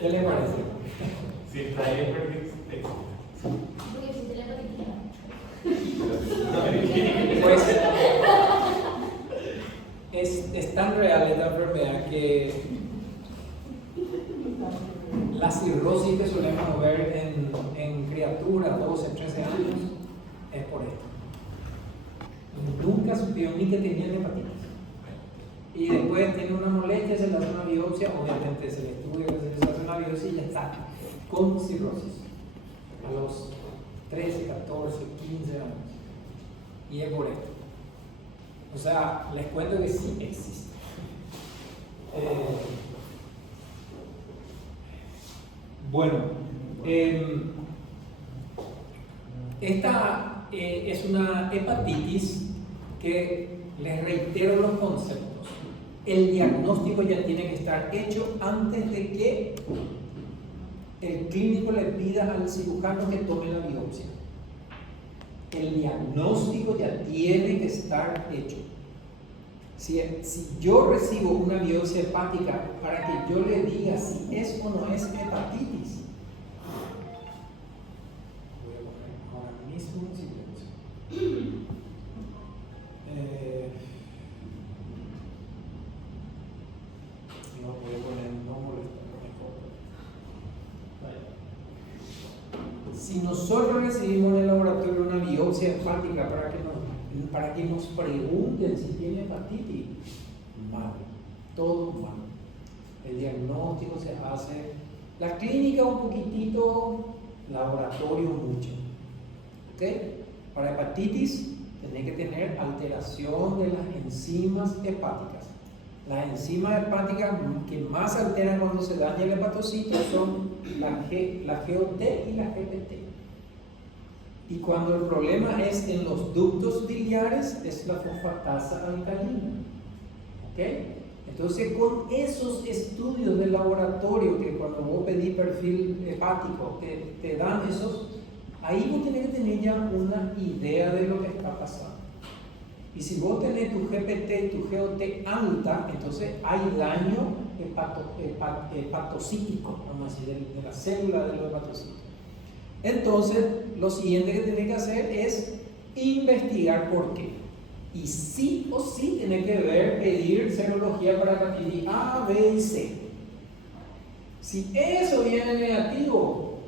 ¿Qué le parece? Si está ahí, Porque existe la hepatitis. Pues es tan real esta enfermedad que la cirrosis que solemos ver en criaturas 12, 13 años es por esto. Nunca supieron ni que tenían hepatitis. Y después tiene una molestia, se le hace una biopsia, obviamente se le estudia, se le hace una biopsia y ya está, con cirrosis. A los 13, 14, 15 años. Y es por esto. O sea, les cuento que sí existe. Bueno, esta es una hepatitis que les reitero los conceptos. El diagnóstico ya tiene que estar hecho antes de que el clínico le pida al cirujano que tome la biopsia. El diagnóstico ya tiene que estar hecho. Si yo recibo una biopsia hepática para que yo le diga si es o no es hepatitis, voy a poner ahora mismo en silencio. No voy a poner no molestar mejor. Si nosotros recibimos en el laboratorio una biopsia hepática para que nos pregunten si tiene hepatitis, mal, todo mal. El diagnóstico se hace, la clínica un poquitito, laboratorio mucho. ¿Ok? Para hepatitis tenés que tener alteración de las enzimas hepáticas. Las enzimas hepáticas que más alteran cuando se daña el hepatocito son la GOT y la GPT. Y cuando el problema es en los ductos biliares, es la fosfatasa alcalina. ¿Ok? Entonces, con esos estudios de laboratorio que cuando vos pedís perfil hepático, te dan esos, ahí vos tenés que tener ya una idea de lo que está pasando. Y si vos tenés tu GPT y tu GOT alta, entonces hay daño hepatocítico, vamos a decir, de la célula de los hepatocitos. Entonces, lo siguiente que tenés que hacer es investigar por qué. Y sí o sí tenés que pedir serología para hepatitis A, B y C. Si eso viene negativo,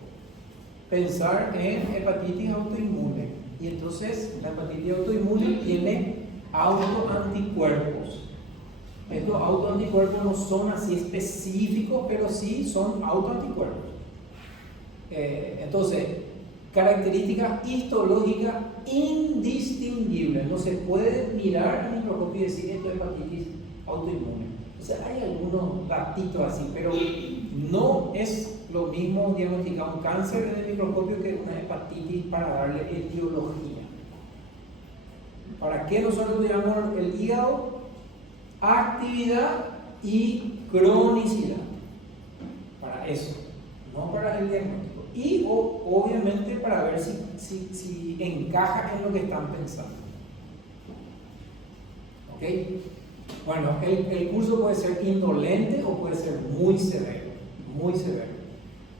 pensar en hepatitis autoinmune. Y entonces la hepatitis autoinmune tiene autoanticuerpos. Estos autoanticuerpos no son así específicos, pero sí son autoanticuerpos. Entonces, características histológicas indistinguibles. No se puede mirar al microscopio y decir esto es hepatitis autoinmune. O sea, hay algunos datitos así, pero no es lo mismo diagnosticar un cáncer en el microscopio que una hepatitis para darle etiología. ¿Para qué nosotros llamamos el hígado? Actividad y cronicidad. Para eso, no para el diagnóstico. Y obviamente para ver si encaja en lo que están pensando. ¿Ok? Bueno, el curso puede ser indolente o puede ser muy severo. Muy severo.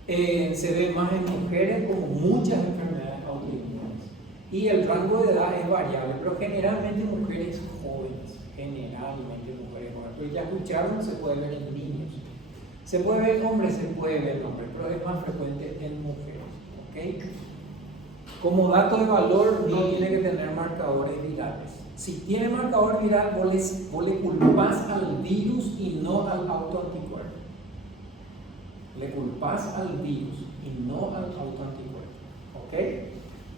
Se ve más en mujeres con muchas enfermedades autoinmunes. Y el rango de edad es variable, pero generalmente mujeres jóvenes. Generalmente mujeres jóvenes. Pero ya escucharon, se puede ver en niños. Se puede ver en hombres, se puede ver en hombres, pero es más frecuente en mujeres. ¿Okay? Como dato de valor, no tiene que tener marcadores virales. Si tiene marcador viral, vos le culpás al virus y no al autoanticuerpo. Le culpás al virus y no al autoanticuerpo. ¿Ok?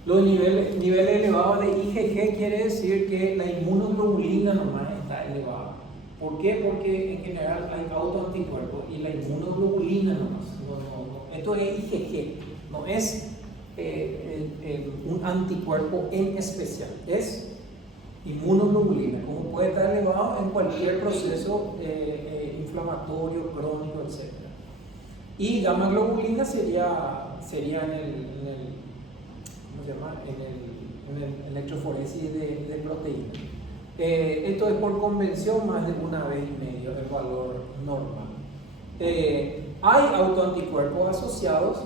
Los niveles elevados de IgG quiere decir que la inmunoglobulina nomás está elevada. ¿Por qué? Porque en general hay autoanticuerpos y la inmunoglobulina nomás. No. Esto es IgG, no es un anticuerpo en especial, es inmunoglobulina, como puede estar elevado en cualquier proceso inflamatorio, crónico, etc. Y gamma globulina sería en el ¿cómo se llama? En el electroforesis de proteína. Esto es por convención más de una vez y medio el valor normal. Hay autoanticuerpos asociados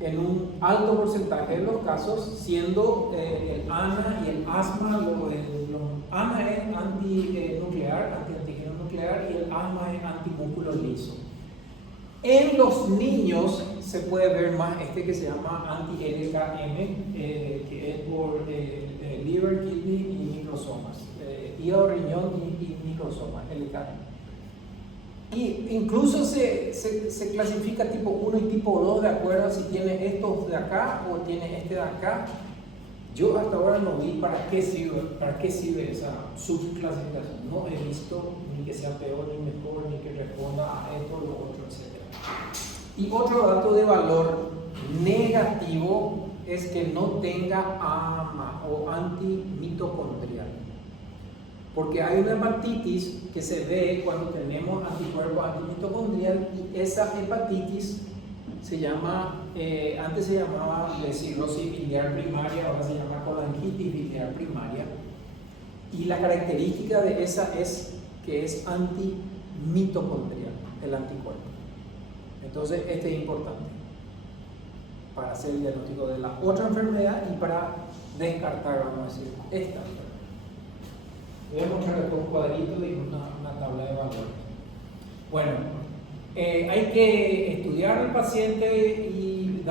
en un alto porcentaje de los casos, siendo el ANA y el asma, ANA es antinuclear, antiantígeno nuclear, y el asma es antimúsculo liso. En los niños se puede ver más que se llama anti-LKM, que es por liver, kidney y microsomas, hígado, riñón y microsomas, LKM. Y incluso se clasifica tipo 1 y tipo 2 de acuerdo a si tiene estos de acá o tiene este de acá. Yo hasta ahora no vi para qué sirve esa subclasificación. No he visto ni que sea peor ni mejor, ni que responda a esto, lo otro, etc. Y otro dato de valor negativo es que no tenga AMA o antimitocondrial. Porque hay una hepatitis que se ve cuando tenemos anticuerpos antimitocondrial, y esa hepatitis se llama, antes se llamaba cirrosis biliar primaria, ahora se llama colangitis biliar primaria, y la característica de esa es que es antimitocondrial, el anticuerpo. Entonces este es importante para hacer el diagnóstico de la otra enfermedad y para descartar, vamos a decir, esta enfermedad. Voy a mostrarles un cuadrito y una tabla de valores. Bueno, hay que estudiar al paciente y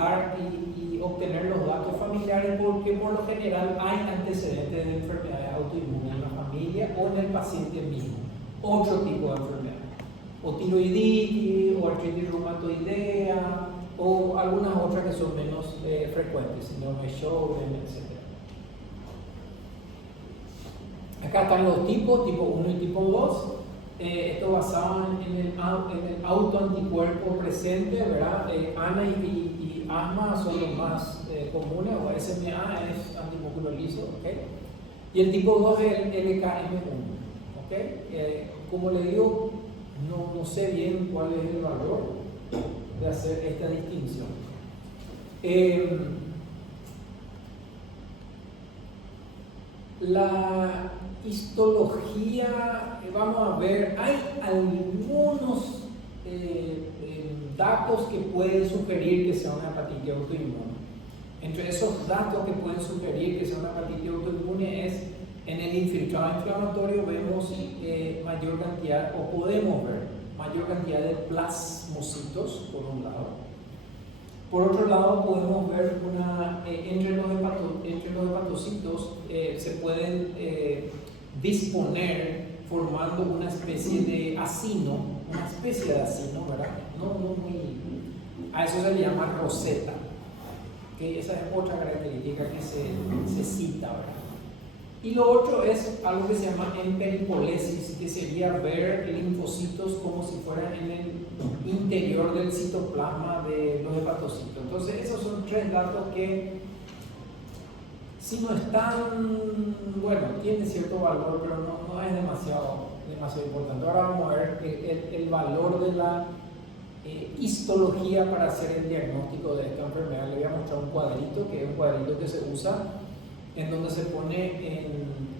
obtener los datos familiares, porque por lo general hay antecedentes de enfermedades autoinmunes en la familia o en el paciente mismo. Otro tipo de enfermedad, o tiroiditis, o artritis reumatoidea, o algunas otras que son menos frecuentes, síndrome de Sjögren, etc. Acá están los tipos, tipo 1 y tipo 2. Esto basado en el autoanticuerpo presente, ¿verdad? ANA y asma son los más comunes, o SMA es antimúsculo liso, ¿ok? Y el tipo 2 es el LKM1, ¿ok? Como le digo, no sé bien cuál es el valor de hacer esta distinción. La histología, vamos a ver, hay algunos datos que pueden sugerir que sea una hepatitis autoinmune. Entre esos datos que pueden sugerir que sea una hepatitis autoinmune es, en el infiltrado inflamatorio vemos mayor cantidad, o podemos ver mayor cantidad de plasmocitos, por un lado. Por otro lado, podemos ver entre los hepatocitos se pueden disponer formando una especie de acino, ¿verdad? A eso se le llama roseta, que esa es otra característica que se cita, ¿verdad? Y lo otro es algo que se llama emperipolesis, que sería ver linfocitos como si fueran en el interior del citoplasma de los hepatocitos. Entonces esos son tres datos que, si no están, bueno, tienen cierto valor, pero no es demasiado importante. Ahora vamos a ver el valor de la histología para hacer el diagnóstico de esta enfermedad. Le voy a mostrar un cuadrito, que es un cuadrito que se usa en donde se pone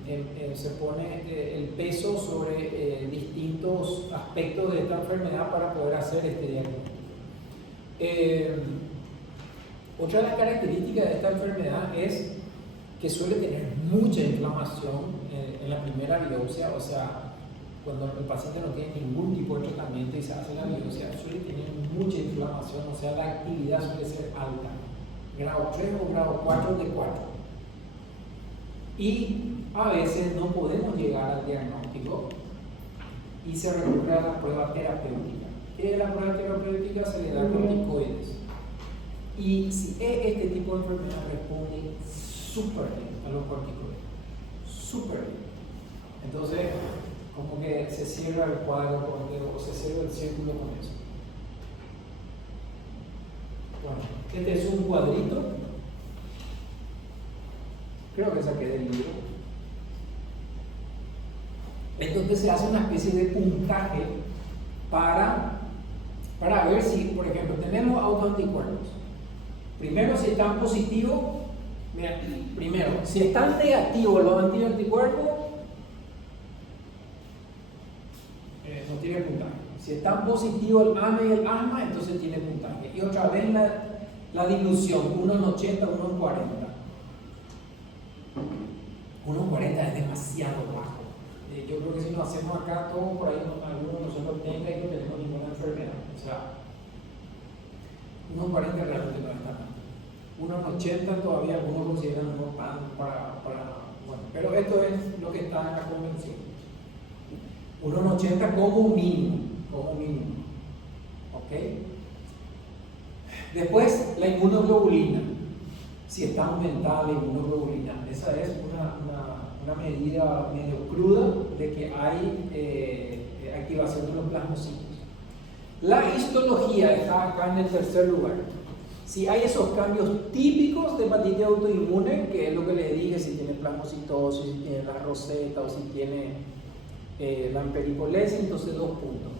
el peso sobre distintos aspectos de esta enfermedad para poder hacer este diagnóstico. Otra de las características de esta enfermedad es que suele tener mucha inflamación en la primera biopsia, o sea, cuando el paciente no tiene ningún tipo de tratamiento y se hace la biopsia, suele tener mucha inflamación, o sea, la actividad suele ser alta, grado 3 o grado 4 de 4. Y a veces no podemos llegar al diagnóstico y se recurre a la prueba terapéutica. ¿Qué es la prueba terapéutica? Se le da corticoides. Y si es este tipo de enfermedad, responde súper bien a los corticoides. Súper bien. Entonces, como que se cierra el cuadro o se cierra el círculo con eso. Bueno, este es un cuadrito. Creo que saqué del libro. Entonces se hace una especie de puntaje para ver si, por ejemplo, tenemos autoanticuerpos. Primero, si están positivos, mira, primero, si están negativos los anticuerpos, no tiene puntaje. Si están positivos el AME y el asma, entonces tiene puntaje. Y otra vez la dilución, 1 en 80, 1 en 40. 1 en 40 es demasiado bajo. Yo creo que si nos hacemos acá, todos por ahí, algunos de nosotros tenga y no tenemos ninguna enfermedad. O sea, 1 en 40 realmente no está mal. 1 en 80 todavía algunos consideran no tan bueno, pero esto es lo que está en la convención. 1 en 80 como mínimo, ¿ok? Después, la inmunoglobulina, si está aumentada la inmunoglobulina, esa es una medida medio cruda de que hay activación de los plasmocitos. La histología está acá en el tercer lugar. Si hay esos cambios típicos de hepatitis autoinmune, que es lo que les dije, si tiene plasmocitosis, si tiene la roseta o si tiene la emperipolesis, entonces 2 puntos.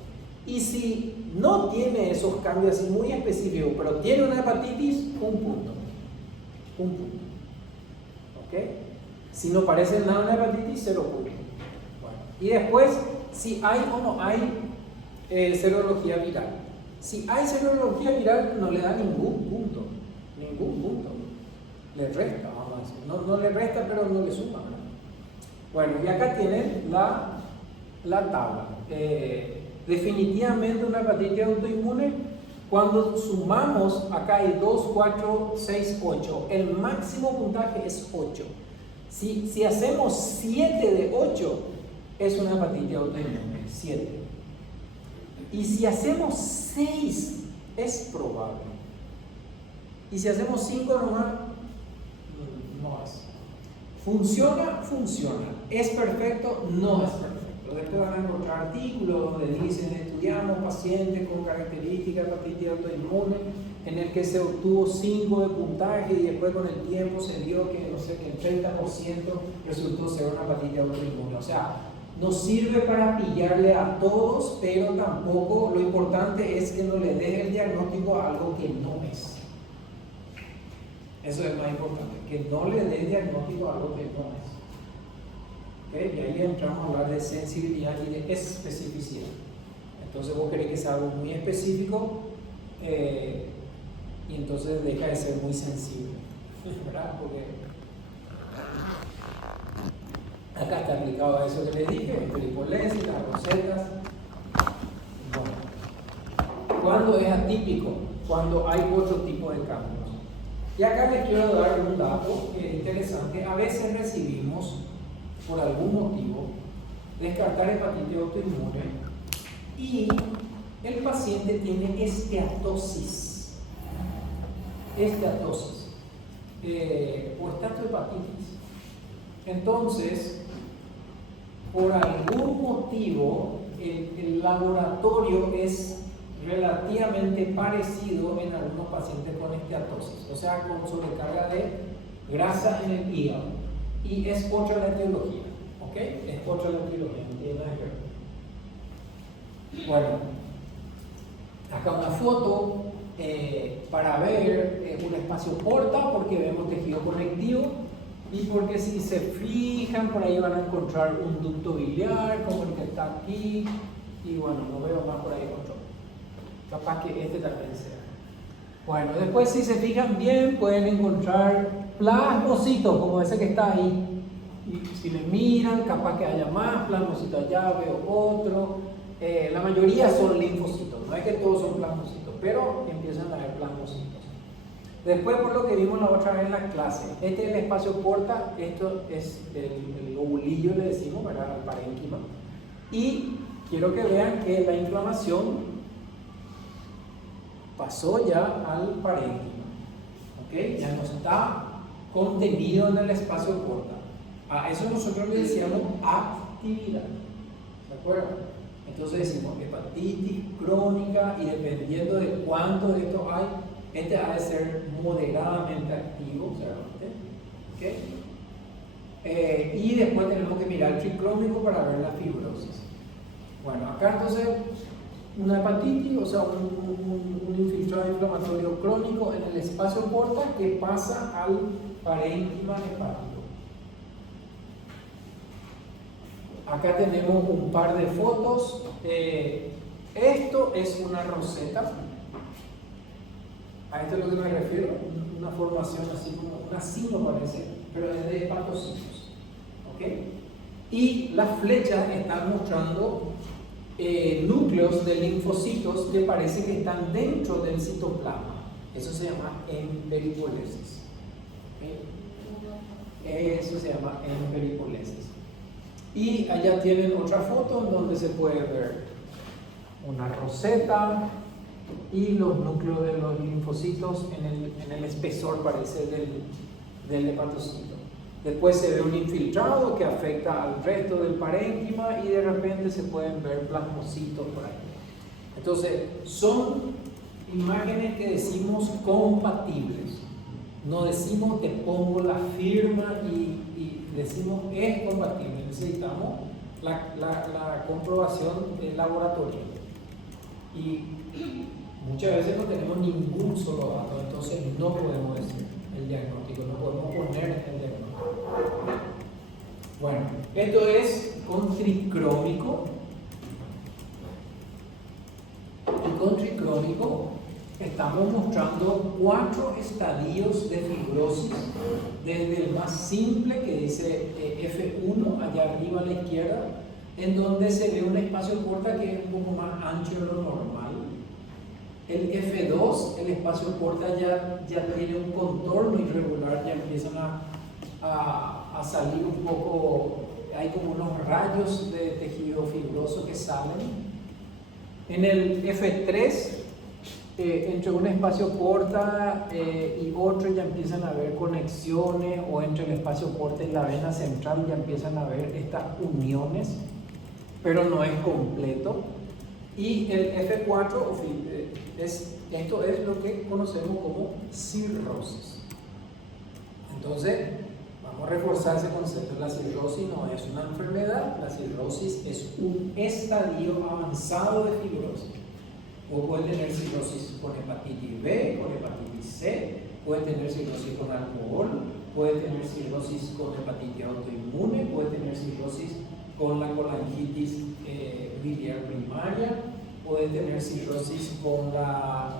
Y si no tiene esos cambios así muy específicos, pero tiene una hepatitis, 1 punto. 1 punto. ¿Ok? Si no parece nada una hepatitis, 0 puntos. Bueno. Y después, si hay o no hay serología viral. Si hay serología viral, no le da ningún punto. Ningún punto. Le resta, vamos a decir. No le resta, pero no le suma, ¿verdad? Bueno, y acá tienen la tabla. Definitivamente una hepatitis autoinmune, cuando sumamos, acá hay 2, 4, 6, 8. El máximo puntaje es 8. Si hacemos 7 de 8, es una hepatitis autoinmune. 7. Y si hacemos 6, es probable. Y si hacemos 5 nomás, no es. ¿Funciona? Funciona. ¿Es perfecto? No es perfecto. Después van a encontrar artículos donde dicen: estudiamos pacientes con características de hepatitis autoinmune en el que se obtuvo 5 de puntaje y después con el tiempo se vio que, no sé, que el 30% resultó ser una hepatitis autoinmune. O sea, no sirve para pillarle a todos, pero tampoco lo importante es que no le dé el diagnóstico a algo que no es. Eso es más importante, que no le dé diagnóstico a algo que no es. ¿Okay? Y ahí entramos a hablar de sensibilidad y de especificidad. Entonces vos querés que sea algo muy específico y entonces deja de ser muy sensible, ¿verdad? Porque acá está aplicado a eso que les dije, el peripolesis, las rosetas. Bueno, ¿cuándo es atípico? Cuando hay otro tipo de cambios. Y acá les quiero dar un dato que es interesante. A veces recibimos, por algún motivo, descartar hepatitis autoinmune y el paciente tiene esteatosis o estatohepatitis. Entonces, por algún motivo, el laboratorio es relativamente parecido en algunos pacientes con esteatosis, o sea, con sobrecarga de grasa en el hígado. Y es otra la etiología, ¿ok? Es otra la etiología, no tiene nada que ver. Bueno, acá una foto para ver un espacio porta, porque vemos tejido conectivo y porque si se fijan por ahí van a encontrar un ducto biliar como el que está aquí, y bueno, no veo más por ahí otro. Capaz que este también sea. Bueno, después si se fijan bien pueden encontrar plasmocitos como ese que está ahí. Y si le miran, capaz que haya más plasmocitos allá, veo otro. La mayoría son linfocitos, no es que todos son plasmocitos, pero empiezan a haber plasmocitos. Después, por lo que vimos la otra vez en la clase, este es el espacio porta, esto es el lobulillo, le decimos, ¿verdad? El parénquima. Y quiero que vean que la inflamación pasó ya al parénquima, ¿ok? Ya no está contenido en el espacio porta. A eso nosotros le decíamos actividad, ¿de acuerdo? Entonces decimos hepatitis crónica y dependiendo de cuánto de esto hay, este ha de ser moderadamente activo, ¿okay? Y después tenemos que mirar el tricrónico para ver la fibrosis. Bueno, acá entonces una hepatitis, o sea, un infiltrado inflamatorio crónico en el espacio porta que pasa al parénquima hepático. Acá tenemos un par de fotos. Esto es una roseta. A esto es a lo que me refiero, una formación así como un asilo parece, pero es de hepatocitos. ¿Ok? Y las flechas están mostrando núcleos de linfocitos que parece que están dentro del citoplasma. Eso se llama emperipolesis. ¿Ok? Eso se llama emperipolesis. Y allá tienen otra foto en donde se puede ver una roseta y los núcleos de los linfocitos en el espesor, parece, del hepatocito. Después se ve un infiltrado que afecta al resto del parénquima y de repente se pueden ver plasmocitos por ahí. Entonces, son imágenes que decimos compatibles. No decimos te pongo la firma y decimos es compatible. Necesitamos la comprobación del laboratorio. Y muchas veces no tenemos ningún solo dato, entonces no podemos decir el diagnóstico, no podemos poner el diagnóstico. Bueno, esto es con tricrónico. Y con tricrónico estamos mostrando 4 estadios de fibrosis, desde el más simple que dice F1 allá arriba a la izquierda, en donde se ve un espacio porta que es un poco más ancho de lo normal. El F2, el espacio porta ya tiene un contorno irregular, ya empiezan a salir un poco, hay como unos rayos de tejido fibroso que salen. En el F3, entre un espacio porta y otro ya empiezan a haber conexiones, o entre el espacio porta y la vena central ya empiezan a haber estas uniones, pero no es completo. Y el F4, esto es lo que conocemos como cirrosis. Entonces, vamos a reforzar ese concepto. La cirrosis no es una enfermedad, la cirrosis es un estadio avanzado de fibrosis. O puede tener cirrosis con hepatitis B, con hepatitis C, puede tener cirrosis con alcohol, puede tener cirrosis con hepatitis autoinmune, puede tener cirrosis con la colangitis biliar primaria, puede tener cirrosis con la,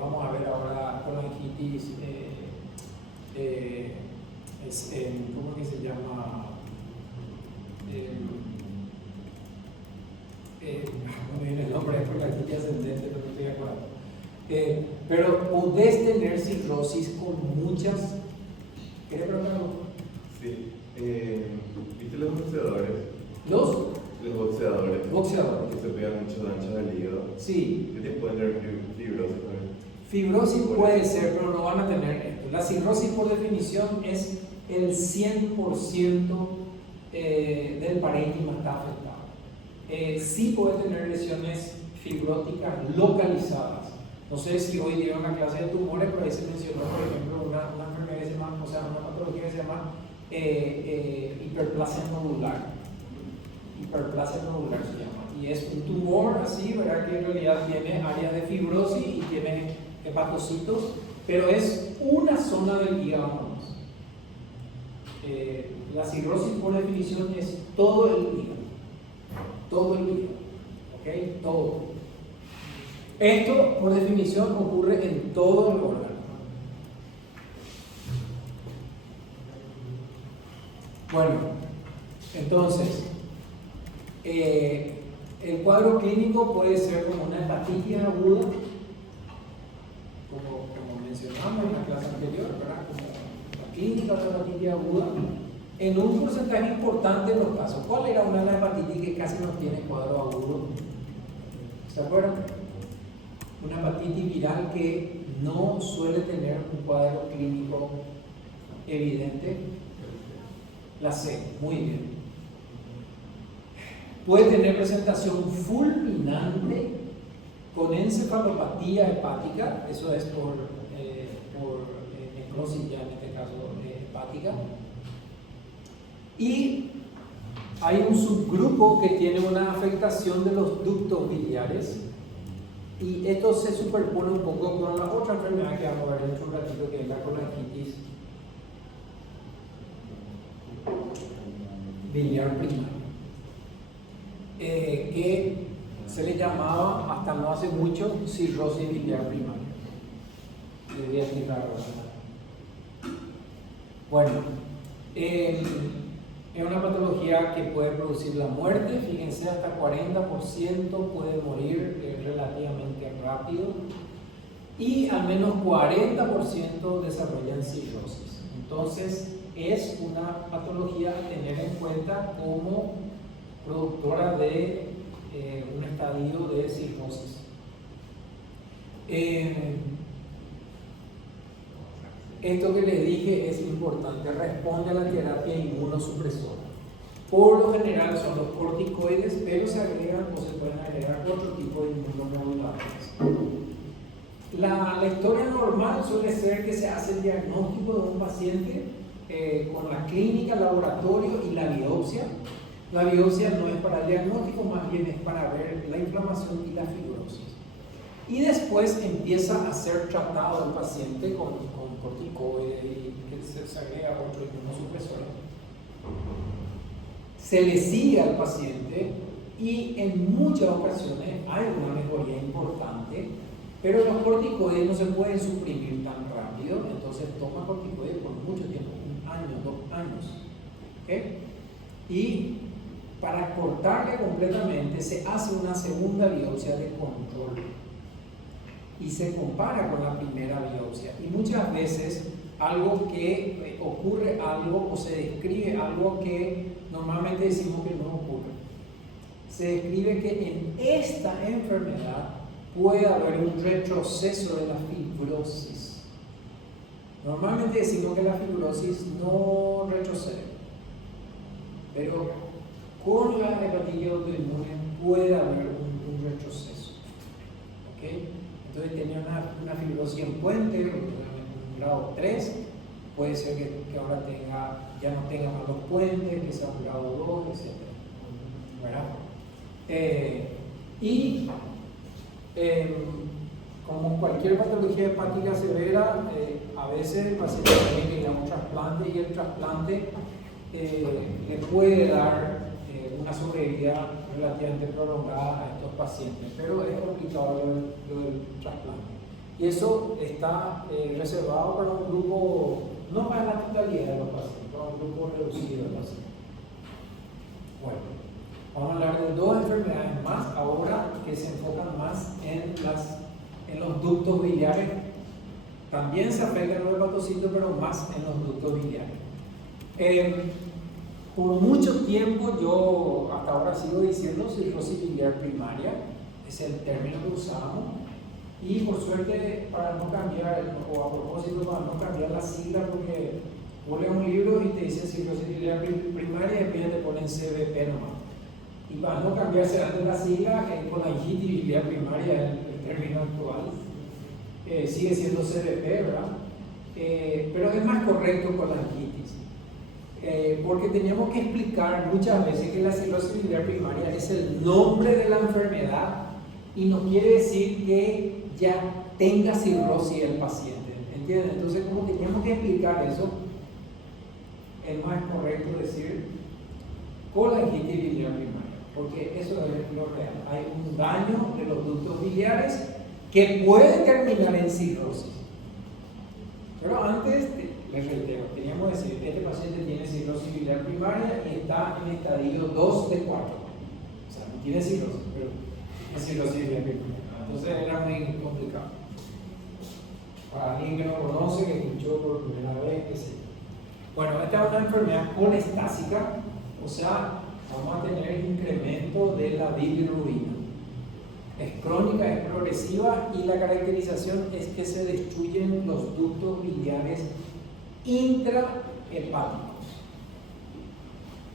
vamos a ver ahora, colangitis, ¿cómo que se llama? No me viene el nombre, es colangitis ascendente, pero no estoy de acuerdo. Pero podés tener cirrosis con muchas. ¿Quieres preguntar algo? Sí. ¿Viste los boxeadores? ¿Los? Los boxeadores. Boxeadores. Que se pegan mucho ancho del hígado. Sí. ¿Qué te puede tener fibrosis? Fibrosis puede ser, pero no van a tener esto. La cirrosis, por definición, es el 100% del parénquima está afectado. Sí puede tener lesiones fibróticas localizadas. No sé si hoy dieron una clase de tumores, pero ahí se mencionó, por ejemplo, una enfermedad que se llama, o sea, una patología que se llama hiperplasia nodular. Hiperplasia nodular se llama. Y es un tumor así, ¿verdad? Que en realidad tiene áreas de fibrosis y tiene hepatocitos, pero es una zona del hígado nomás. La cirrosis, por definición, es todo el hígado. Todo el hígado. ¿Ok? Todo. Esto, por definición, ocurre en todo el órgano. Bueno, entonces, el cuadro clínico puede ser como una hepatitis aguda, como mencionamos en la clase anterior, ¿verdad? Como la clínica de la hepatitis aguda, en un porcentaje importante de los casos. ¿Cuál era una de las hepatitis que casi no tiene cuadro agudo? ¿Se acuerdan? Una hepatitis viral que no suele tener un cuadro clínico evidente. La C, muy bien. Puede tener presentación fulminante con encefalopatía hepática, eso es por necrosis ya en este caso hepática. Y hay un subgrupo que tiene una afectación de los ductos biliares, y esto se superpone un poco con la otra enfermedad que vamos a ver dentro de un ratito, que es la colangitis biliar primaria, que Se le llamaba hasta no hace mucho cirrosis biliar primaria. Le voy a explicar ahora. Bueno, es una patología que puede producir la muerte. Fíjense, hasta 40% puede morir relativamente rápido y al menos 40% desarrollan cirrosis. Entonces, es una patología a tener en cuenta como productora de un estadio de cirrosis. Esto que les dije es importante, responde a la terapia inmunosupresora. Por lo general son los corticoides, pero se agregan o se pueden agregar otro tipo de inmunomoduladores. La historia normal suele ser que se hace el diagnóstico de un paciente con la clínica, laboratorio y la biopsia. La biopsia no es para el diagnóstico, más bien es para ver la inflamación y la fibrosis. Y después empieza a ser tratado el paciente con corticoides y que se agrega otro inmunosupresor. Se le sigue al paciente y en muchas ocasiones hay una mejoría importante, pero los corticoides no se pueden suprimir tan rápido, entonces toma corticoides por mucho tiempo, 1 año, 2 años. ¿Okay? Y para cortarle completamente se hace una segunda biopsia de control y se compara con la primera biopsia. Y muchas veces ocurre algo o se describe algo que normalmente decimos que no ocurre. Se describe que en esta enfermedad puede haber un retroceso de la fibrosis. Normalmente decimos que la fibrosis no retrocede, pero con la hepatitis autoinmune puede haber un retroceso. ¿Okay? Entonces tenía una fibrosis en puente, un grado 3, puede ser que ahora ya no tenga más los puentes, que sea un grado 2, etc. ¿Verdad? Como cualquier patología hepática severa, a veces el paciente tiene que ir a un trasplante y el trasplante le puede dar una sobrevida relativamente prolongada a estos pacientes, pero es complicado lo del trasplante. Y eso está reservado para un grupo, no para la totalidad de los pacientes, para un grupo reducido de pacientes. Bueno, vamos a hablar de 2 enfermedades más ahora que se enfocan más en los ductos biliares. También se afectan los hepatocitos, pero más en los ductos biliares. Por mucho tiempo yo hasta ahora sigo diciendo cirrosis biliar primaria, es el término que usamos, y por suerte para no cambiar, o a propósito para no cambiar la sigla, porque vos lees un libro y te dice cirrosis biliar primaria y después te ponen CBP nomás. Y para no cambiarse antes la sigla, colangitis biliar primaria es el término actual, sigue siendo CBP, ¿verdad? Pero es más correcto colangitis. Porque teníamos que explicar muchas veces que la cirrosis biliar primaria es el nombre de la enfermedad y no quiere decir que ya tenga cirrosis el paciente, ¿entienden? Entonces, como teníamos que explicar eso, es más correcto decir colangitis biliar primaria, porque eso es lo real. Hay un daño de los ductos biliares que puede terminar en cirrosis. Pero antes, les reitero, teníamos que decir, este paciente tiene cirrosis biliar primaria y está en estadio 2 de 4. O sea, no tiene cirrosis, pero es cirrosis biliar primaria. Entonces era muy complicado. Para alguien que no conoce, que escuchó por primera vez, qué sé yo. Bueno, esta es una enfermedad colestásica, o sea, vamos a tener incremento de la bilirrubina. Es crónica, es progresiva y la caracterización es que se destruyen los ductos biliares intrahepáticos.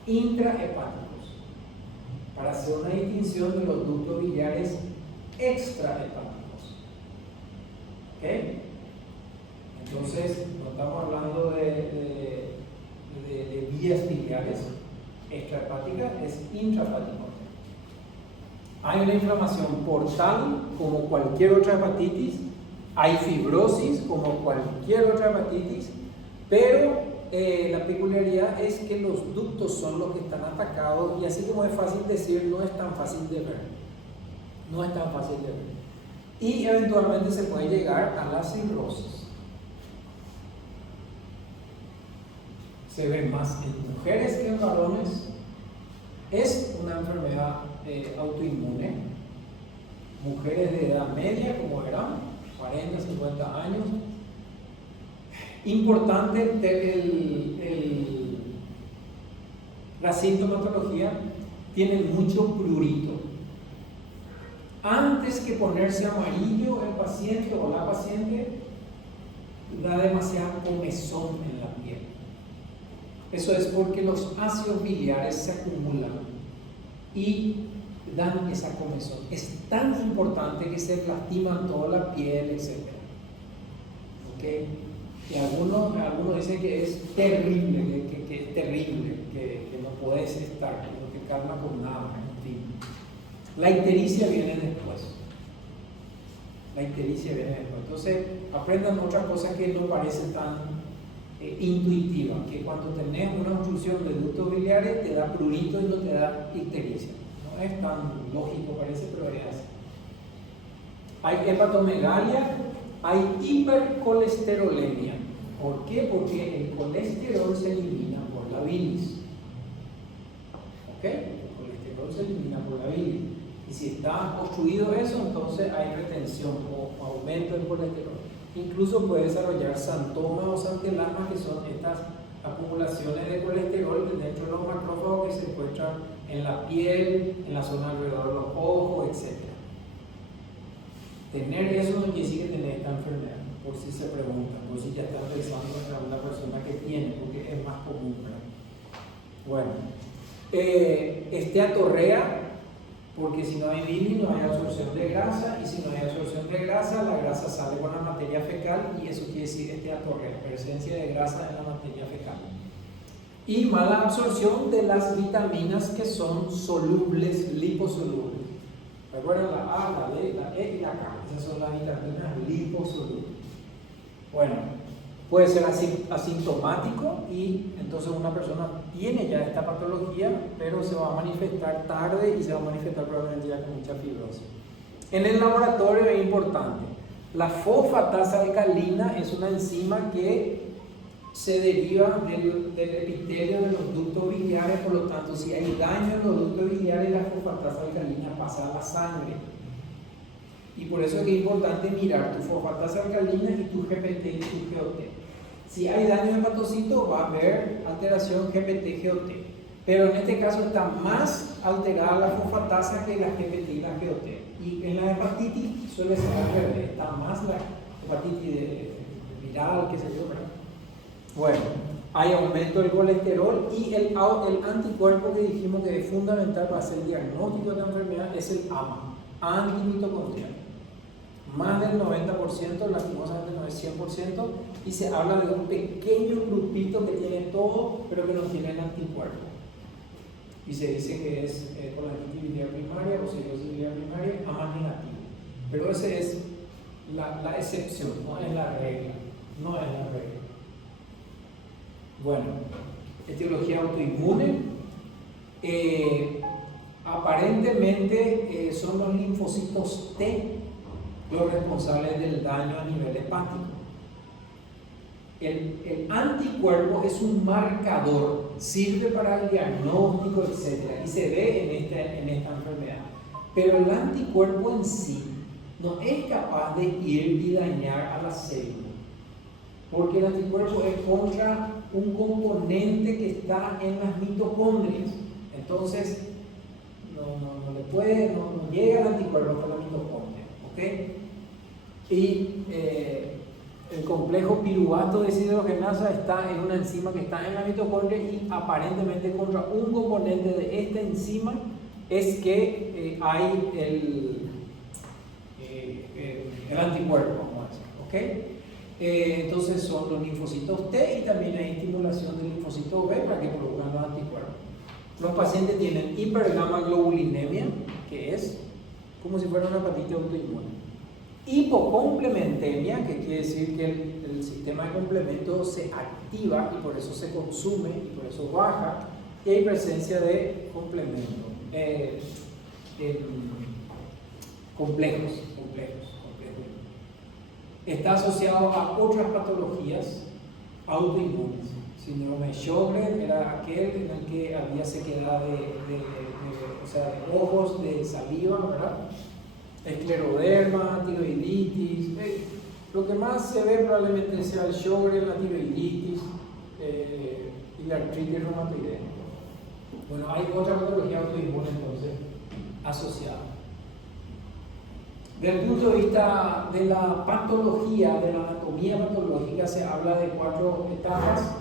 Intrahepáticos. Para hacer una distinción de los ductos biliares extrahepáticos. ¿Ok? Entonces, no estamos hablando de vías biliares extrahepáticas, es intrahepático. Hay una inflamación portal como cualquier otra hepatitis, hay fibrosis como cualquier otra hepatitis, pero la peculiaridad es que los ductos son los que están atacados y así como es fácil decir, no es tan fácil de ver. No es tan fácil de ver. Y eventualmente se puede llegar a la cirrosis. Se ve más en mujeres que en varones. Es una enfermedad autoinmune. Mujeres de edad media, como verán, 40, 50 años. Importante la sintomatología, tiene mucho prurito. Antes que ponerse amarillo el paciente o la paciente, da demasiada comezón en la piel. Eso es porque los ácidos biliares se acumulan y dan esa comezón. Es tan importante que se lastiman toda la piel, etc. ¿Okay? Y algunos dicen que es terrible, que es terrible, que no puedes estar, que no te calma con nada, en fin. La ictericia viene después. Entonces, aprendan otras cosas que no parecen tan intuitivas, que cuando tenés una obstrucción de ductos biliares te da prurito y no te da ictericia. No es tan lógico, parece, pero es así. Hay hepatomegalia, hay hipercolesterolemia. ¿Por qué? Porque el colesterol se elimina por la bilis. ¿Ok? El colesterol se elimina por la bilis. Y si está obstruido eso, entonces hay retención o aumento del colesterol. Incluso puede desarrollar xantoma o santelama, que son estas acumulaciones de colesterol dentro de los macrófagos que se encuentran en la piel, en la zona alrededor de los ojos, etc. Tener eso no quiere decir que tener esta enfermedad, por si se preguntan, por si ya están pensando en alguna persona que tiene, porque es más común. Bueno, esteatorrea, porque si no hay bilis no hay absorción de grasa, y si no hay absorción de grasa, la grasa sale con la materia fecal, y eso quiere decir esteatorrea, presencia de grasa en la materia fecal. Y mala absorción de las vitaminas que son solubles, liposolubles. Recuerden la A, la D, la E y la K. Esas son las vitaminas liposolubles. Bueno, puede ser asintomático y entonces una persona tiene ya esta patología, pero se va a manifestar tarde y se va a manifestar probablemente ya con mucha fibrosis. En el laboratorio es importante. La fosfatasa alcalina es una enzima que se deriva del epitelio de los ductos biliares, por lo tanto, si hay daño en los ductos biliares, la fosfatasa alcalina pasa a la sangre. Y por eso es que es importante mirar tu fosfatasa alcalina y tu GPT y tu GOT. Si hay daño hepatocito, va a haber alteración GPT-GOT. Pero en este caso está más alterada la fosfatasa que la GPT y la GOT. Y en la hepatitis suele ser al revés, está más la hepatitis viral, qué sé yo, ¿verdad? Bueno, hay aumento del colesterol y el anticuerpo que dijimos que es fundamental para hacer el diagnóstico de la enfermedad es el AMA, antimitocondrial. Más del 90%, lastimosamente no es 100%, y se habla de un pequeño grupito que tiene todo, pero que no tiene el anticuerpo. Y se dice que es colangitis biliar primaria o cirrosis biliar primaria, AMA negativo. Pero esa es la excepción, no es la regla. No es la regla. Bueno, etiología autoinmune. Aparentemente son los linfocitos T los responsables del daño a nivel hepático. El anticuerpo es un marcador, sirve para el diagnóstico, etc. Y se ve en esta enfermedad. Pero el anticuerpo en sí no es capaz de ir y dañar a la célula. Porque el anticuerpo es contra un componente que está en las mitocondrias. Entonces, no llega el anticuerpo por la mitocondria. ¿Okay? Y el complejo piruvato deshidrogenasa está en una enzima que está en la mitocondria y aparentemente contra un componente de esta enzima es que hay el anticuerpo, vamos a decir. ¿Okay? Entonces son los linfocitos T y también hay estimulación del linfocito B para que produzcan los anticuerpos. Los pacientes tienen hipergamaglobulinemia, que es como si fuera una hepatitis autoinmune. Hipocomplementemia, que quiere decir que el sistema de complemento se activa y por eso se consume y por eso baja, y hay presencia de complemento. complejos. Está asociado a otras patologías autoinmunes. Síndrome de Sjögren era aquel en el que había sequedad de ojos, de saliva, ¿verdad? Escleroderma, tiroiditis. Lo que más se ve probablemente sea el Sjögren, la tiroiditis y la artritis reumatoidea. Bueno, hay otra patología autoinmune entonces asociada. Desde el punto de vista de la patología, de la anatomía patológica, se habla de 4 etapas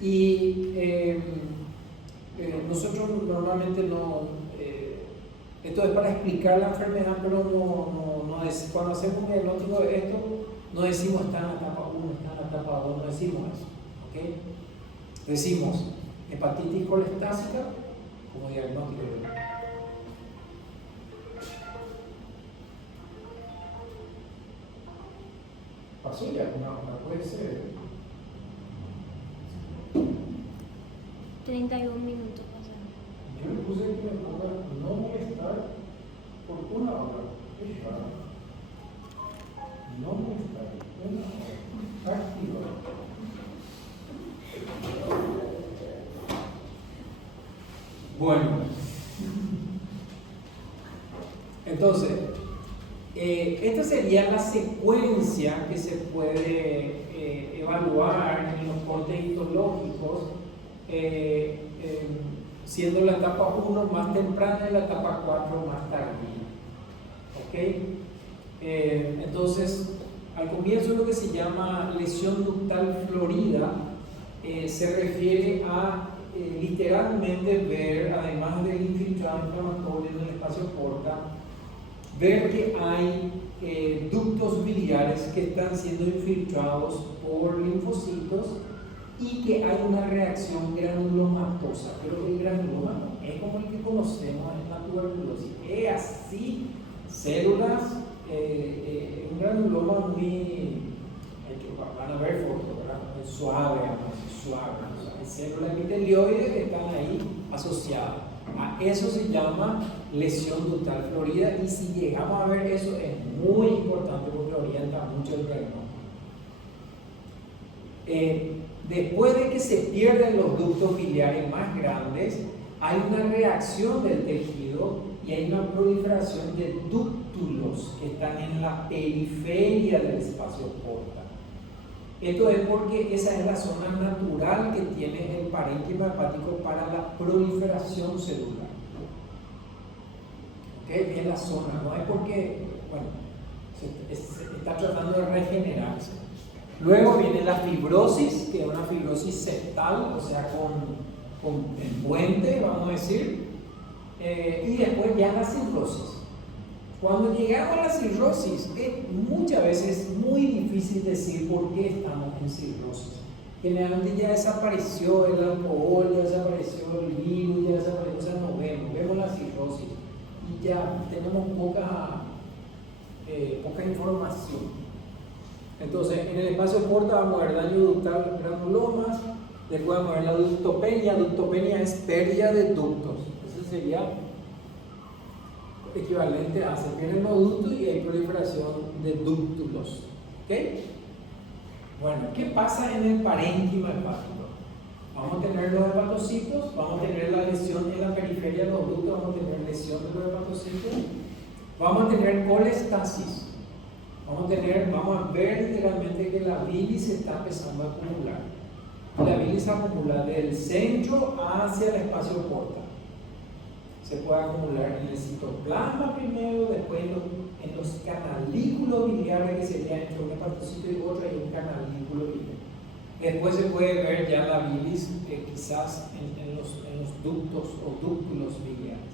y nosotros normalmente no, esto es para explicar la enfermedad, pero no es, cuando hacemos un diagnóstico de esto, no decimos está en la etapa 1, está en la etapa 2, no decimos eso, ¿ok? Decimos hepatitis colestásica como diagnóstico. Pasó ya una hora, puede ser. 31 minutos pasaron. Yo le puse que me ponga no molestar por una hora. Qué raro. No molestar, una hora. Activo. Bueno. Entonces, esta sería la secuencia que se puede evaluar en los cortes histológicos, siendo la etapa 1 más temprana y la etapa 4 más tardía. ¿Ok? Entonces, al comienzo lo que se llama lesión ductal florida se refiere a literalmente ver, además del infiltrado inflamatorio en el espacio porta, ver que hay ductos biliares que están siendo infiltrados por linfocitos y que hay una reacción granulomatosa, pero el granuloma no es como el que conocemos en la tuberculosis, es así, células, un granuloma muy, van a ver fotos, ¿verdad? Muy suave, o sea, hay células epitelioides que están ahí asociadas. A eso se llama lesión ductal florida, y si llegamos a ver eso es muy importante porque orienta mucho el diagnóstico. Después de que se pierden los ductos biliares más grandes, hay una reacción del tejido y hay una proliferación de dúctulos que están en la periferia del espacio porta. Esto es porque esa es la zona natural que tiene el parénquima hepático para la proliferación celular. ¿Okay? Es la zona, no es porque, bueno, se está tratando de regenerarse. Luego viene la fibrosis, que es una fibrosis septal, o sea, con el puente, vamos a decir, y después ya la cirrosis. Cuando llegamos a la cirrosis, muchas veces es muy difícil decir por qué estamos en cirrosis. Generalmente ya desapareció el alcohol, ya desapareció el virus, ya desapareció, o sea, no vemos la cirrosis y ya tenemos poca información. Entonces, en el espacio porta vamos a ver daño ductal, granulomas, después vamos a ver la ductopenia. Ductopenia es pérdida de ductos. Ese sería equivalente a se pierden los ductos y hay proliferación de dúctulos. ¿Ok? Bueno, ¿qué pasa en el parénquima hepático? Vamos a tener los hepatocitos, vamos a tener la lesión en la periferia de los ductos, vamos a tener lesión de los hepatocitos, vamos a tener colestasis. Vamos a ver literalmente que la bilis se está empezando a acumular. La bilis se acumula del centro hacia el espacio porta. Se puede acumular en el citoplasma primero, después en los canalículos biliares, que sería entre un hepatocito y otro, y un canalículo biliar. Después se puede ver ya la bilis quizás en los ductos o dúctulos biliares.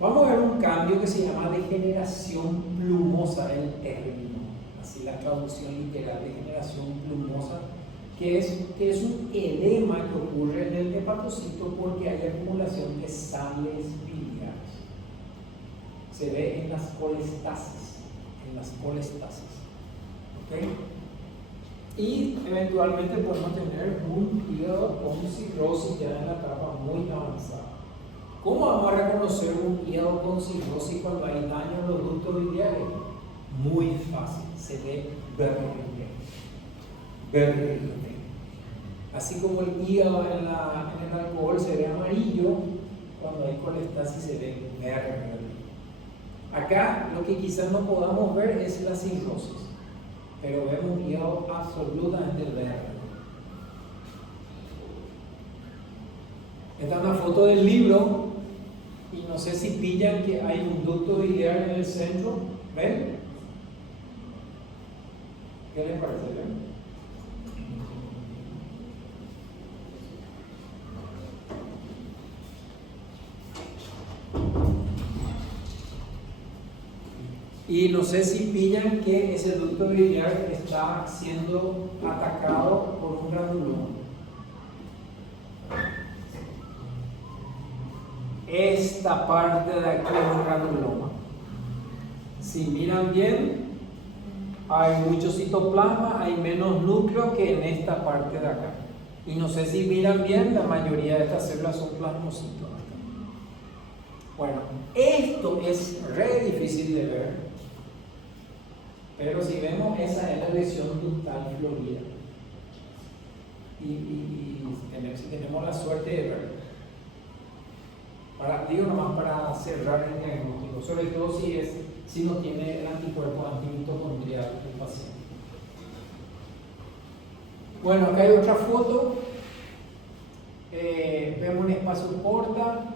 Vamos a ver un cambio que se llama degeneración plumosa, el término, así la traducción literal, degeneración plumosa, que es un edema que ocurre en el hepatocito porque hay acumulación de sales biliares. Se ve en las colestasis, ¿ok? Y eventualmente podemos tener un hígado con cirrosis ya en la etapa muy avanzada. ¿Cómo vamos a reconocer un hígado con cirrosis cuando hay daño en los ductos biliares? Muy fácil, se ve verde. Así como el hígado en el alcohol se ve amarillo, cuando hay colestasis se ve verde. Acá lo que quizás no podamos ver es la cirrosis, pero vemos un hígado absolutamente verde. Esta es una foto del libro y no sé si pillan que hay un ducto biliar en el centro. ¿Ven? ¿Qué les parece? ¿Ven? Y no sé si pillan que ese ducto biliar está siendo atacado por un granuloma. Esta parte de aquí es un granuloma. Si miran bien, hay mucho citoplasma, hay menos núcleo que en esta parte de acá. Y no sé si miran bien, la mayoría de estas células son plasmocitos. Bueno, esto es re difícil de ver. Pero si vemos, esa es la lesión ductal florida. Y si tenemos la suerte de verlo. Digo nomás para cerrar el diagnóstico, sobre todo si no tiene el anticuerpo antimitocondrial del paciente. Bueno, acá hay otra foto. Vemos un espacio porta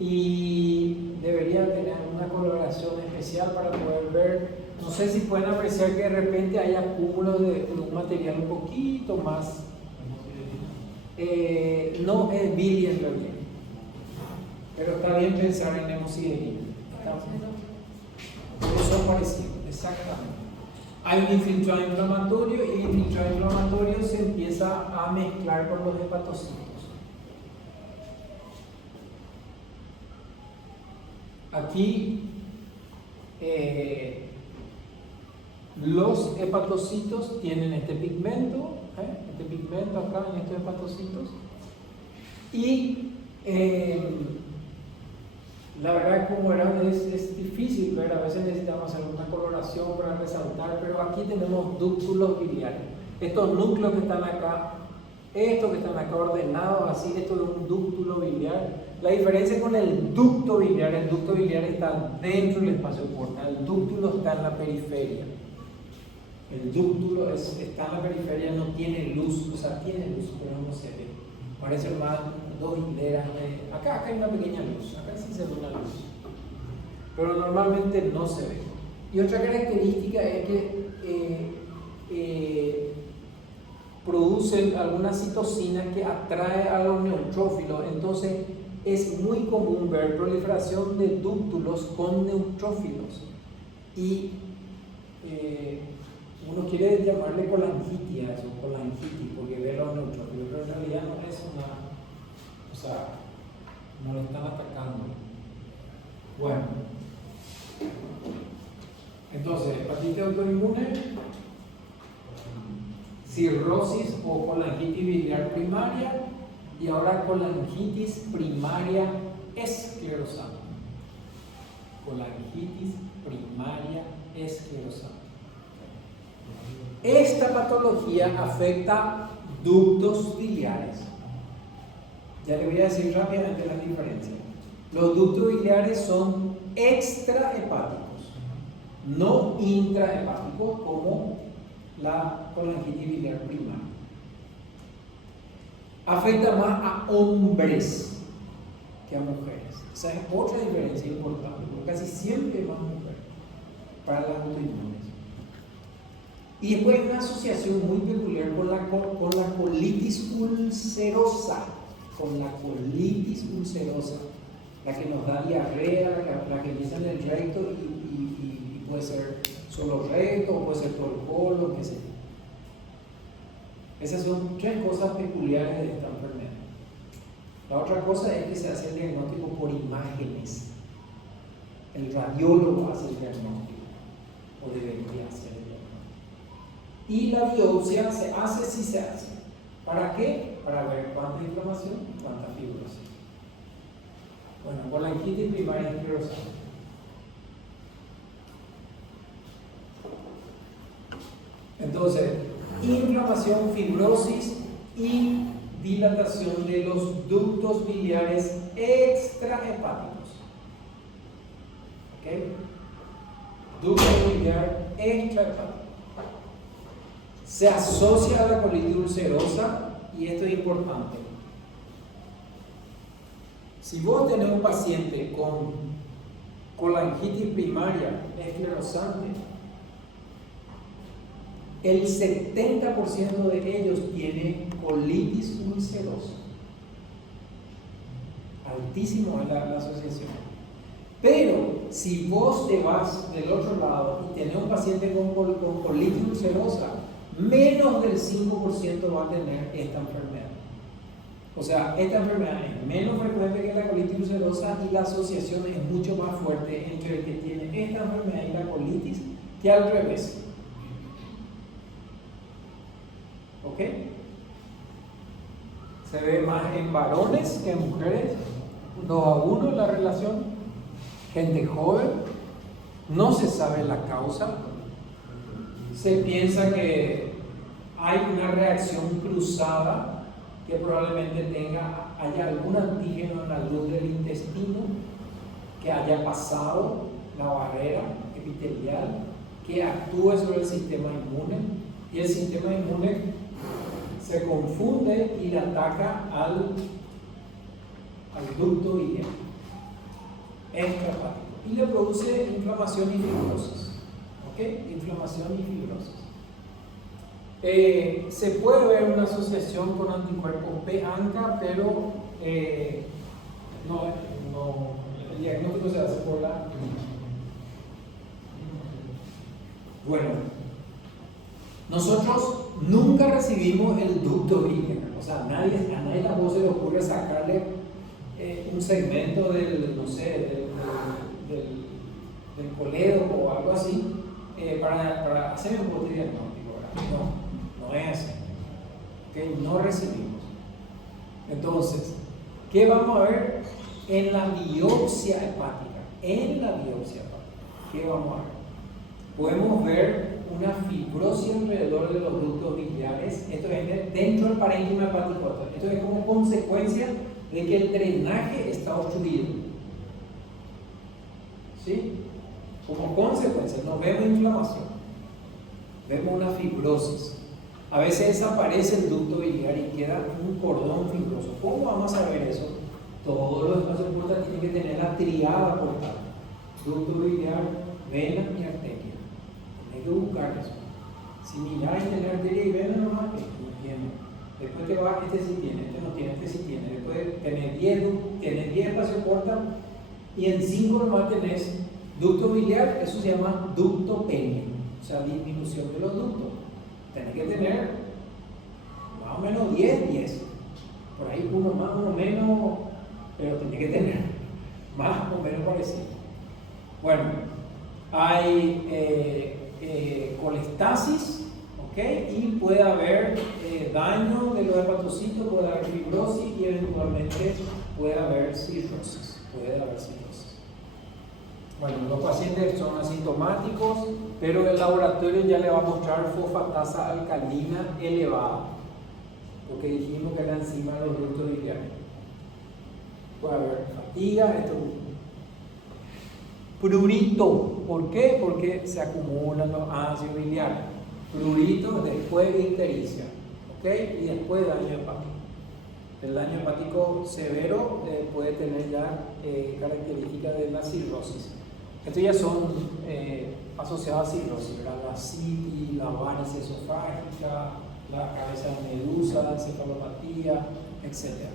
y debería tener una coloración especial para poder ver. No sé si pueden apreciar que de repente hay acúmulos de un material un poquito más. No es bilia en realidad, pero está bien pensar en hemosiderina. Todos son parecidos, exactamente. Hay un infiltrado inflamatorio y el infiltrado inflamatorio se empieza a mezclar con los hepatocitos. Aquí los hepatocitos tienen este pigmento acá en estos hepatocitos, y la verdad, como era, es difícil ver, a veces necesitamos hacer una coloración para resaltar, pero aquí tenemos dúctulos biliares. Estos núcleos que están acá, estos que están acá ordenados así, esto es un dúctulo biliar. La diferencia con el ducto biliar está dentro del espacio portal, el dúctulo está en la periferia. El dúctulo está en la periferia, no tiene luz, o sea, tiene luz, pero no se ve. Parece más dos hileras de. Acá hay una pequeña luz, acá sí se ve una luz, pero normalmente no se ve. Y otra característica es que producen alguna citocina que atrae a los neutrófilos, entonces es muy común ver proliferación de dúctulos con neutrófilos. Y uno quiere llamarle colangitis a eso, colangitis, porque ve los neutrófilos, pero en realidad no es no lo están atacando. Bueno, entonces, hepatitis autoinmune, cirrosis o colangitis biliar primaria, y ahora colangitis primaria esclerosante. Colangitis primaria esclerosante. Esta patología afecta ductos biliares. Ya le voy a decir rápidamente las diferencias. Los ductos biliares son extrahepáticos, no intrahepáticos como la colangitis biliar primaria. Afecta más a hombres que a mujeres. Esa es otra diferencia importante, porque casi siempre más mujeres para las autoinmunes. Y después hay una asociación muy peculiar con la colitis ulcerosa. Con la colitis ulcerosa, la que nos da diarrea, la que empieza en el recto y puede ser solo recto, o puede ser todo el colon, qué sé yo. Esas son tres cosas peculiares de esta enfermedad. La otra cosa es que se hace el diagnóstico por imágenes. El radiólogo hace el diagnóstico, o debería hacer el diagnóstico. Y la biopsia se hace si se hace. ¿Para qué? Para ver cuánta inflamación y cuánta fibrosis. Bueno, colangitis primaria esclerosante. Entonces, inflamación, fibrosis y dilatación de los ductos biliares extrahepáticos. ¿Ok? Ducto biliar extrahepático. Se asocia a la colitis ulcerosa y esto es importante. Si vos tenés un paciente con colangitis primaria esclerosante, el 70% de ellos tiene colitis ulcerosa. Altísimo es la asociación. Pero si vos te vas del otro lado y tenés un paciente con colitis ulcerosa, menos del 5% va a tener esta enfermedad. O sea, esta enfermedad es menos frecuente que la colitis ulcerosa y la asociación es mucho más fuerte entre el que tiene esta enfermedad y la colitis que al revés. ¿Ok? Se ve más en varones que en mujeres, 2-1 la relación, gente joven, no se sabe la causa, se piensa que hay una reacción cruzada que probablemente haya algún antígeno en la luz del intestino que haya pasado la barrera epitelial, que actúe sobre el sistema inmune y el sistema inmune se confunde y le ataca al ducto biliar extrahepático y le produce inflamación y fibrosis. ¿Ok? Inflamación y fibrosis. Se puede ver una asociación con anticuerpos P-ANCA, pero el diagnóstico se hace por la. Bueno, nosotros nunca recibimos el ducto biliar, o sea, a nadie tampoco se le ocurre sacarle un segmento del coledo o algo así para hacer un bote diagnóstico, ¿verdad? No es así. ¿Okay? No recibimos. Entonces, ¿qué vamos a ver en la biopsia hepática? En la biopsia hepática, ¿qué vamos a ver? Podemos ver una fibrosis alrededor de los ductos biliares. Esto es dentro del parénquima hepático. Esto es como consecuencia de que el drenaje está obstruido. ¿Sí? Como consecuencia, no vemos inflamación, vemos una fibrosis. A veces desaparece el ducto biliar y queda un cordón fibroso. ¿Cómo vamos a saber eso? Todos los espacios portales tienen que tener la triada portal: ducto biliar, vena y arteria. Hay que buscar eso. Si miráis tener arteria y vena, nomás no tiene. Después te va, este sí tiene, este no tiene, este sí tiene. Después tenés 10 espacios portales y en 5 nomás tenés ducto biliar. Eso se llama ducto pene, o sea, disminución de los ductos. Tenés que tener más o menos 10, por ahí uno más, uno menos, pero tenés que tener más o menos parecido. Bueno, hay colestasis, ¿ok? Y puede haber daño de los hepatocitos, puede haber fibrosis y eventualmente puede haber cirrosis. Bueno, los pacientes son asintomáticos, pero el laboratorio ya le va a mostrar fosfatasa alcalina elevada, porque dijimos que era encima de los ductos biliares. Puede haber fatiga, esto. Prurito, ¿por qué? Porque se acumulan los ácidos biliares. Prurito después de ictericia, ¿ok? Y después daño hepático. El daño hepático severo puede tener ya características de la cirrosis. Estos ya son asociados a cirrosis, ¿verdad? La citis, la varices esofágica, la cabeza de medusa, encefalopatía, etc.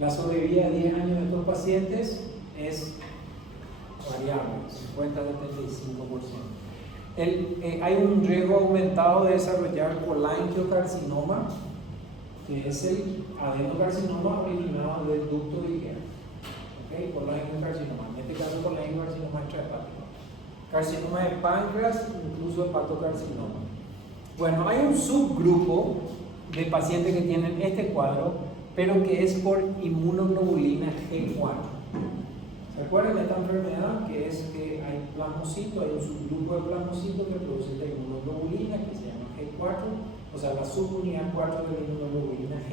La sobrevida de 10 años de estos pacientes es variable, 50-75%. Hay un riesgo aumentado de desarrollar colangiocarcinoma, que es el adenocarcinoma originado del ducto biliar. ¿Okay? Colangiocarcinoma, en este caso colangiocarcinoma extrahepático. Carcinoma de páncreas, incluso hepatocarcinoma. Bueno, hay un subgrupo de pacientes que tienen este cuadro, pero que es por inmunoglobulina G4. ¿Se acuerdan de esta enfermedad? Que es que hay plasmocitos, hay un subgrupo de plasmocitos que produce la inmunoglobulina que se llama G4, o sea, la subunidad 4 de la inmunoglobulina G,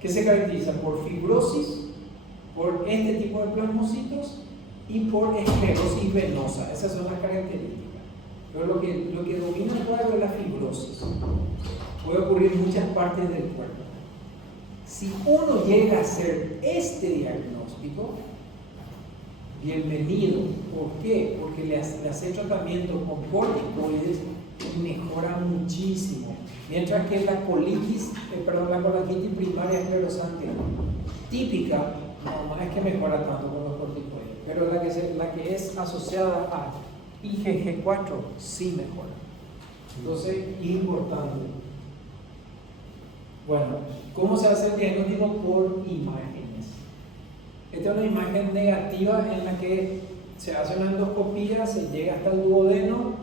que se caracteriza por fibrosis, por este tipo de plasmocitos y por esclerosis venosa. Esas son las características. Pero lo que domina el cuadro es la fibrosis. Puede ocurrir en muchas partes del cuerpo. Si uno llega a hacer este diagnóstico, bienvenido. ¿Por qué? Porque le hace tratamiento con corticoides y mejora muchísimo. Mientras que la colitis primaria esclerosante típica, no es que mejora tanto con los corticoides, pero la que es asociada a IgG4 sí mejora. Entonces, importante. Bueno, ¿cómo se hace el diagnóstico? Por imágenes. Esta es una imagen negativa en la que se hace una endoscopía, se llega hasta el duodeno,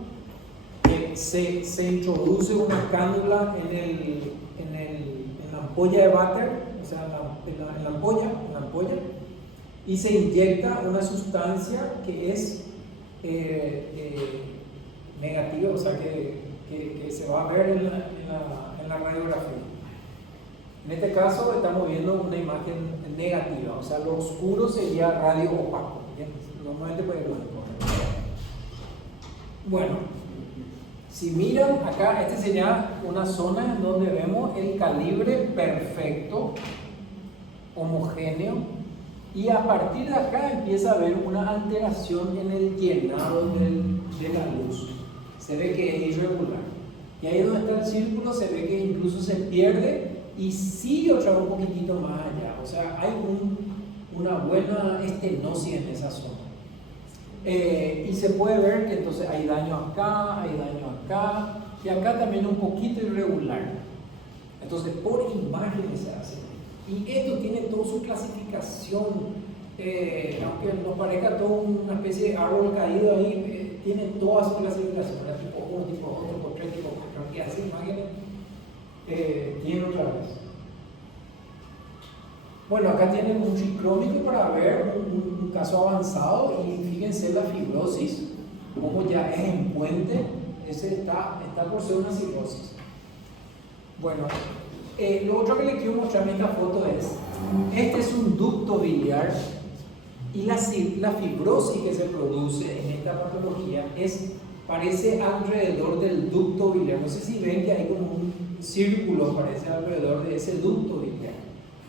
se introduce una cánula en la ampolla de váter, o sea, en la ampolla, y se inyecta una sustancia que es negativa, o sea, que se va a ver en la radiografía. En este caso estamos viendo una imagen negativa, o sea, lo oscuro sería radio opaco. ¿Bien? Normalmente puede ser blanco. Bueno, si miran acá, esta sería una zona en donde vemos el calibre perfecto, homogéneo, y a partir de acá empieza a haber una alteración en el llenado de la luz. Se ve que es irregular. Y ahí donde está el círculo se ve que incluso se pierde y sigue otra vez un poquitito más allá. O sea, hay una buena estenosis en esa zona. Y se puede ver que entonces hay daño acá, y acá también un poquito irregular. Entonces, por imágenes se hace. Y esto tiene toda su clasificación, aunque nos parezca todo una especie de árbol caído ahí, tiene toda su clasificación, tipo 1, tipo 2, tipo 3, tipo 4, que hace imágenes, tiene otra vez. Bueno, acá tienen un tricrónico para ver un caso avanzado y fíjense la fibrosis, como ya es en puente, ese está por ser una cirrosis. Bueno, lo otro que les quiero mostrar en esta foto es, este es un ducto biliar y la fibrosis que se produce en esta patología parece alrededor del ducto biliar. No sé si ven que hay como un círculo, parece alrededor de ese ducto biliar.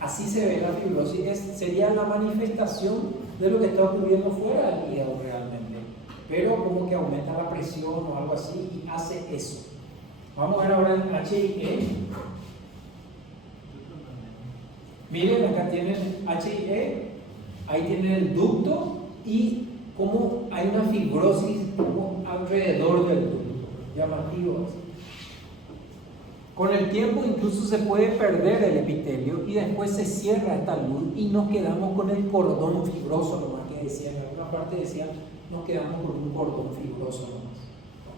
Así se ve la fibrosis, sería la manifestación de lo que está ocurriendo fuera del hígado realmente, pero como que aumenta la presión o algo así y hace eso. Vamos a ver ahora el HIE. Miren, acá tienen HIE, ahí tienen el ducto y como hay una fibrosis como alrededor del ducto, llamativo así. Con el tiempo incluso se puede perder el epitelio y después se cierra esta luz y nos quedamos con el cordón fibroso nomás, que decían, en alguna parte decían, nos quedamos con un cordón fibroso nomás.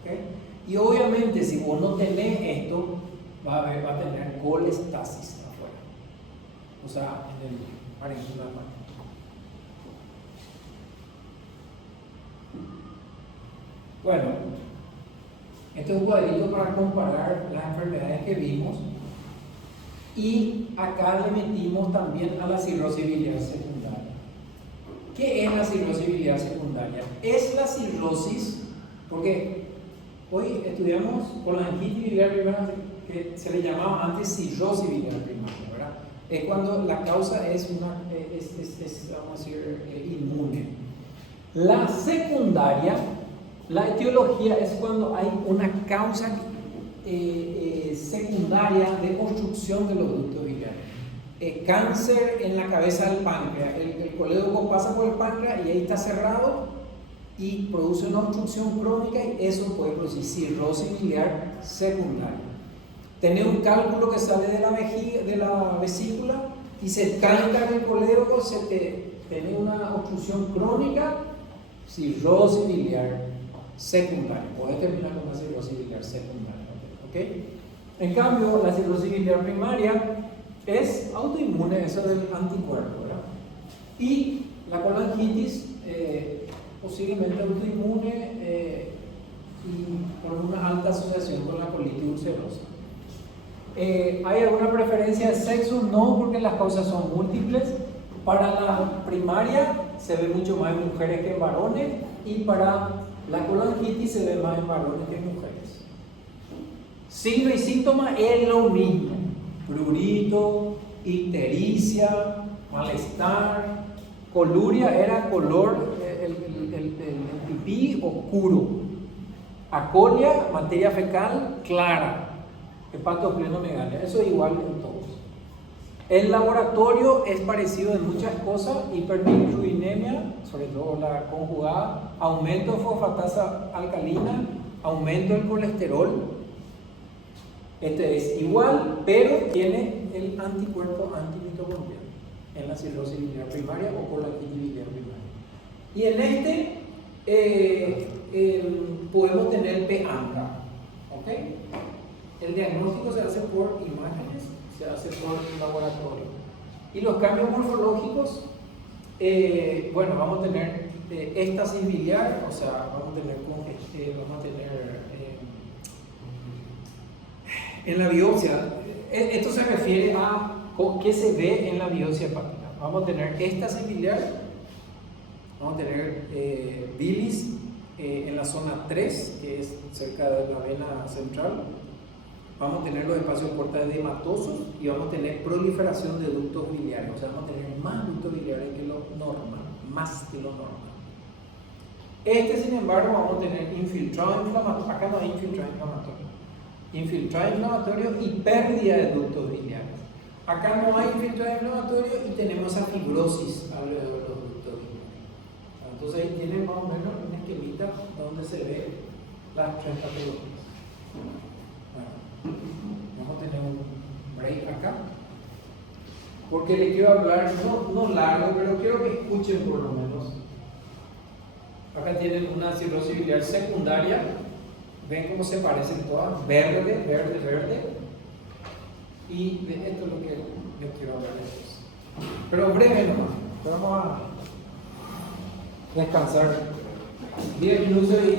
¿Okay? Y obviamente si vos no tenés esto, va a tener colestasis afuera, o sea, en el parénquima. Bueno, este es un cuadrito para comparar las enfermedades que vimos y acá le metimos también a la cirrosis biliar secundaria. ¿Qué es la cirrosis biliar secundaria? Es la cirrosis, porque hoy estudiamos colangitis biliar primaria, que se le llamaba antes cirrosis biliar primaria, ¿verdad? Es cuando la causa es vamos a decir, inmune. La secundaria, la etiología es cuando hay una causa secundaria de obstrucción de los ductos biliares. Cáncer en la cabeza del páncreas. El colédoco pasa por el páncreas y ahí está cerrado y produce una obstrucción crónica y eso puede producir cirrosis biliar secundaria. Tener un cálculo que sale de la vesícula y se tranca en el colédoco, tiene una obstrucción crónica, cirrosis biliar secundaria. Puede terminar con una cirrosis biliar secundaria. ¿Okay? En cambio, la cirrosis biliar primaria es autoinmune, eso del anticuerpo, ¿verdad? Y la colangitis, posiblemente autoinmune y con una alta asociación con la colitis ulcerosa. ¿Hay alguna preferencia de sexo? No, porque las causas son múltiples. Para la primaria se ve mucho más en mujeres que en varones, y para la colangitis se ve más en varones que en mujeres. Signo y síntoma es lo mismo: prurito, ictericia, malestar, coluria era color, el pipí oscuro, acolia, materia fecal clara, hepatosplenomegalia, eso es igual en todos. El laboratorio es parecido en muchas cosas: hiperbilirrubinemia, sobre todo la conjugada, aumento de fosfatasa alcalina, aumento del colesterol. Este es igual, pero tiene el anticuerpo antimitocondrial en la cirrosis biliar primaria o colangitis biliar primaria. Y en podemos tener PANCA, ¿ok? El diagnóstico se hace por imágenes, se hace por laboratorio. Y los cambios morfológicos, bueno, vamos a tener éstasis biliar, o sea, vamos a tener en la biopsia, esto se refiere a qué se ve en la biopsia hepática. Vamos a tener éstasis biliar, vamos a tener bilis en la zona 3, que es cerca de la vena central. Vamos a tener los espacios portales hematosos y vamos a tener proliferación de ductos biliares, o sea, vamos a tener más ductos biliares que lo normal, más que lo normal. Sin embargo, vamos a tener infiltrado inflamatorio, acá no hay infiltrado inflamatorio y pérdida de ductos biliares. Acá no hay infiltrado inflamatorio y tenemos esa fibrosis alrededor de los ductos biliares. Entonces ahí tienen más o menos una esquemita donde se ve las tres categorías. Bueno, vamos a tener un break acá, porque le quiero hablar, no largo, pero quiero que escuchen por lo menos. Acá tienen una cirrosis biliar secundaria. Ven cómo se parecen todas, verde, verde, verde. Y esto es lo que yo quiero hablar de ellos. Pero breve nomás, vamos a descansar 10 minutos y